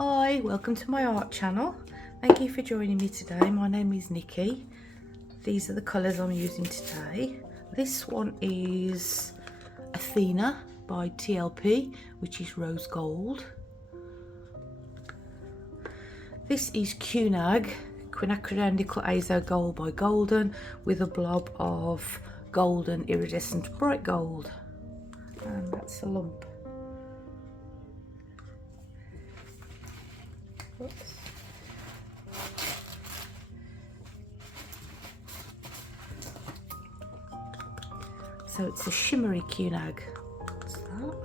Hi, welcome to my art channel. Thank you for joining me today. My name is Niki. These are the colours I'm using today. This one is Athena by TLP, which is rose gold. This is QNAG, Quinacridone Nickel Azo Gold by Golden, with a blob of Golden Iridescent Bright Gold. And that's a lump. Oops. So it's a shimmery QNAG. What's that?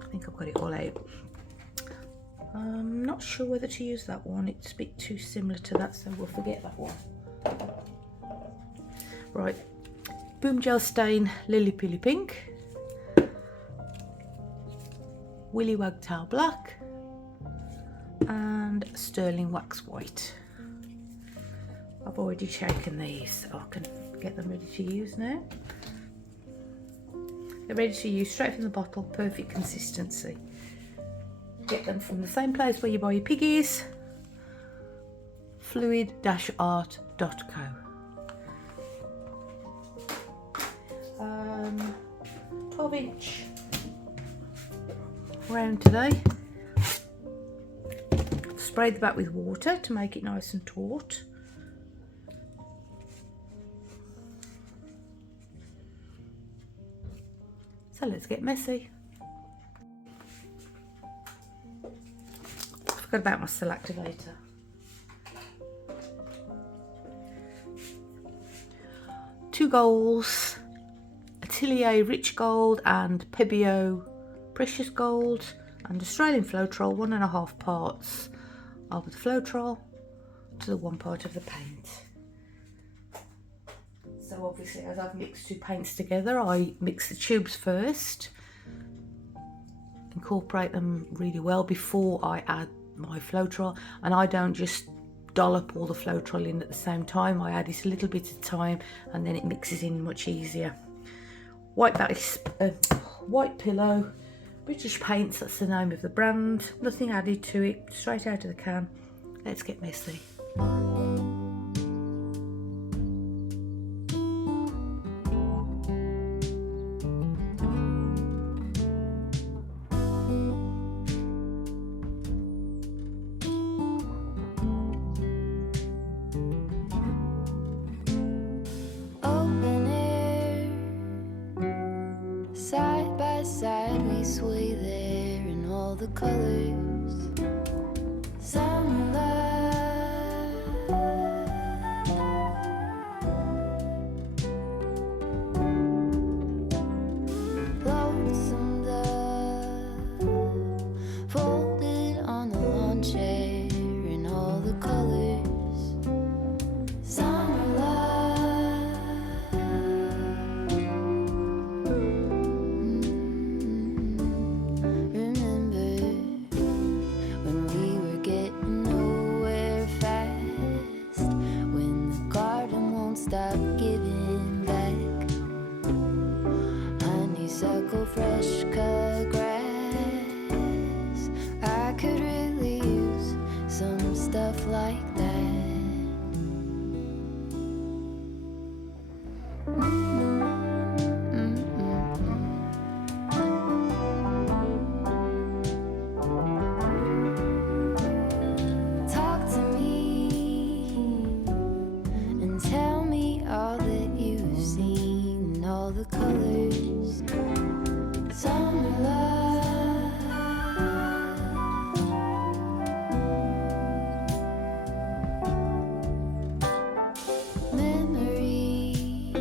I think I've got it all out. I'm not sure whether to use that one. It's a bit too similar to that, so we'll forget that one. Right, Boomgel stain Lilly Pilly Pink, Willy Wagtail Black, and Stirling Wax White. I've already shaken these, so I can get them ready to use now. They're ready to use straight from the bottle, perfect consistency. Get them from the same place where you buy your piggies, fluid-art.co. 12-inch round today. Sprayed the back with water to make it nice and taut. So let's get messy. Forgot about my cell activator. Two golds, Atelier Rich Gold and Pebeo Precious Gold, and Australian Floetrol, 1.5 parts of the Floetrol to the 1 part of the paint. So obviously, as I've mixed two paints together, I mix the tubes first, incorporate them really well before I add my Floetrol, and I don't just dollop all the Floetrol in at the same time. I add it a little bit at a time, and then it mixes in much easier. White base, white pillow, British Paints, that's the name of the brand. Nothing added to it, straight out of the can. Let's get messy. Side by side we sway there in all the colors. Summer love, lonesome dove, folded on the lawn chair in all the colors. Summer love, stop giving back. Honeysuckle, fresh cut grass. I could really use some stuff like that. Talk to me and tell me all that you've seen, all the colors. Summer love, memories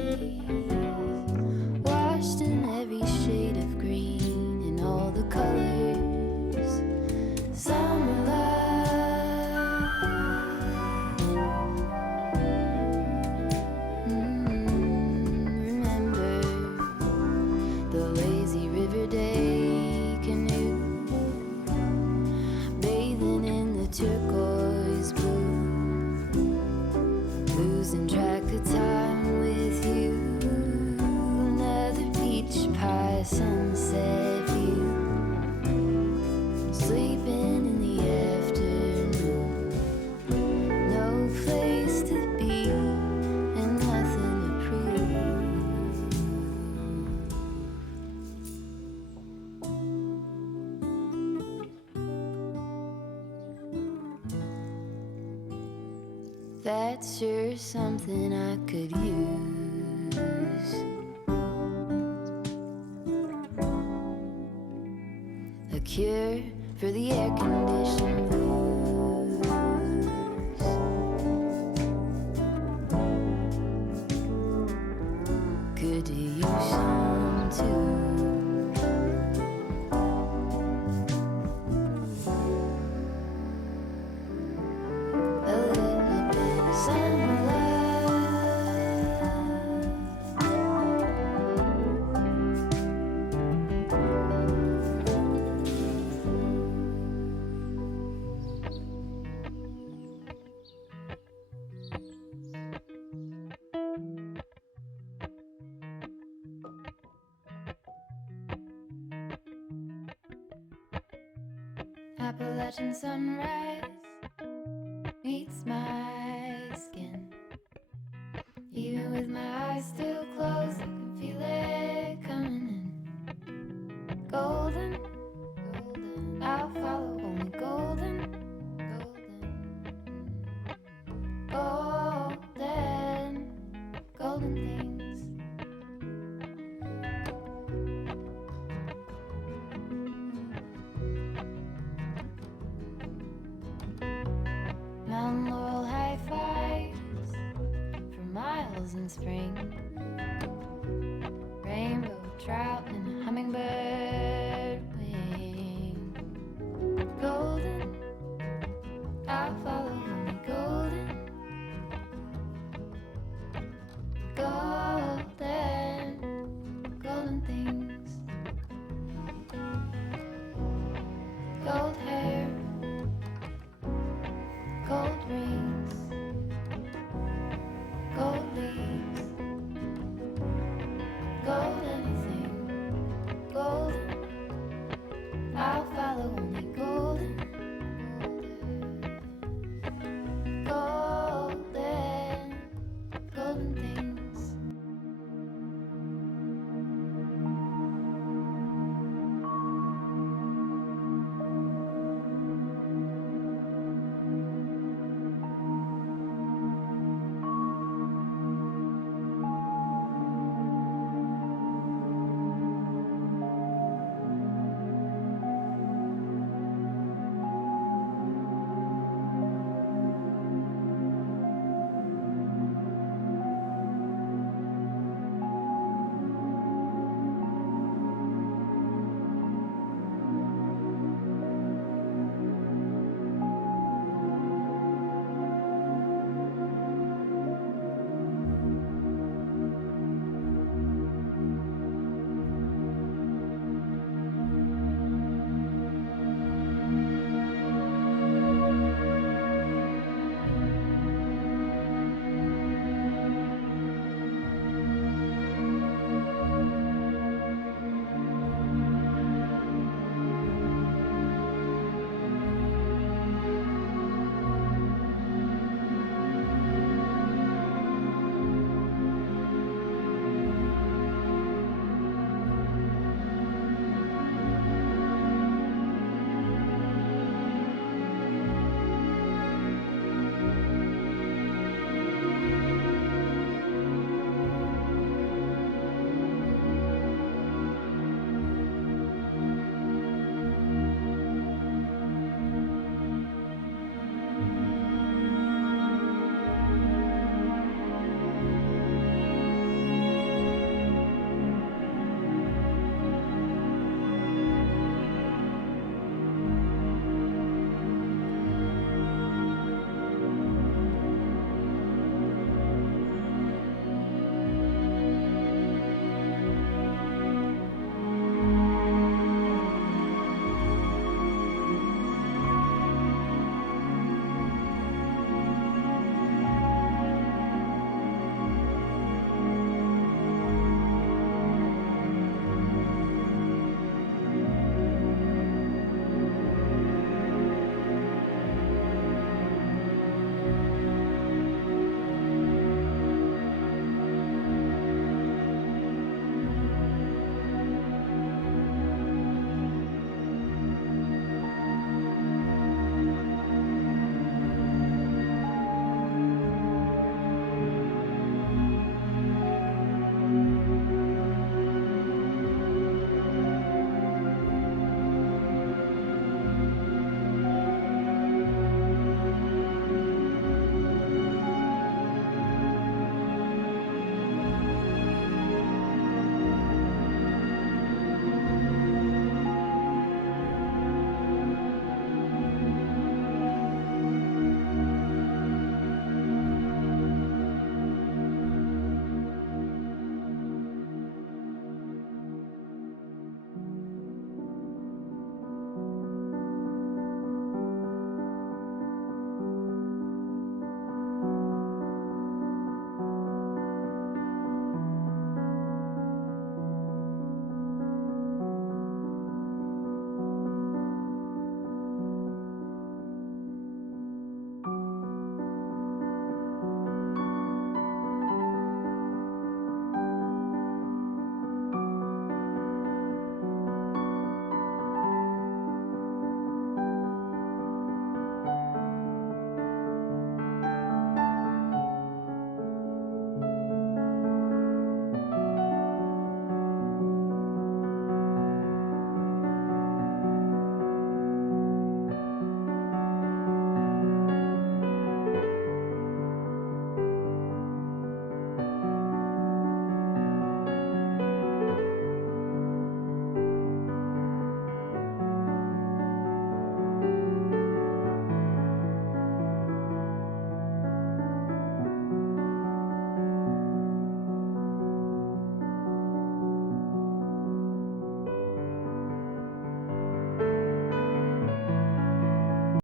That's sure something I could use. A cure for the air conditioned blues. Could use some too. A little bit of sunlight. Appalachian sunrise meets my skin. Even with my eyes still closed, I can feel it coming in. Golden, golden, I'll follow only golden, golden, golden, golden things. Mountain laurel high fives for miles in spring. Rainbow trout and a hummingbird